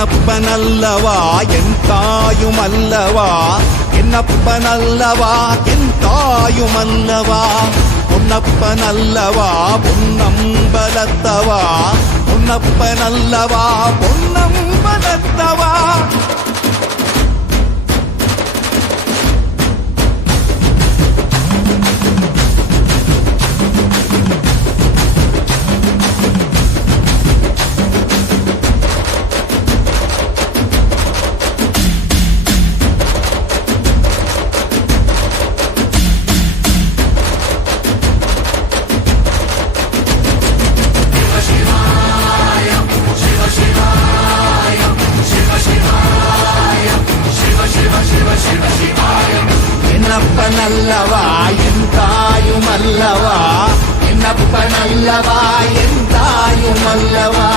என்னப்பனல்லவா என் தாயுமல்லவா, என்னப்பனல்லவா என் தாயுமல்லவா, பொன்னப்பனல்லவா பொன்னம்பலத்தவா, பொன்னப்பனல்லவா பொன்னம்பலத்தவா. என்னப்பனல்லவா என் தாயுமல்லவா, என்னப்பனல்லவா என் தாயுமல்லவா.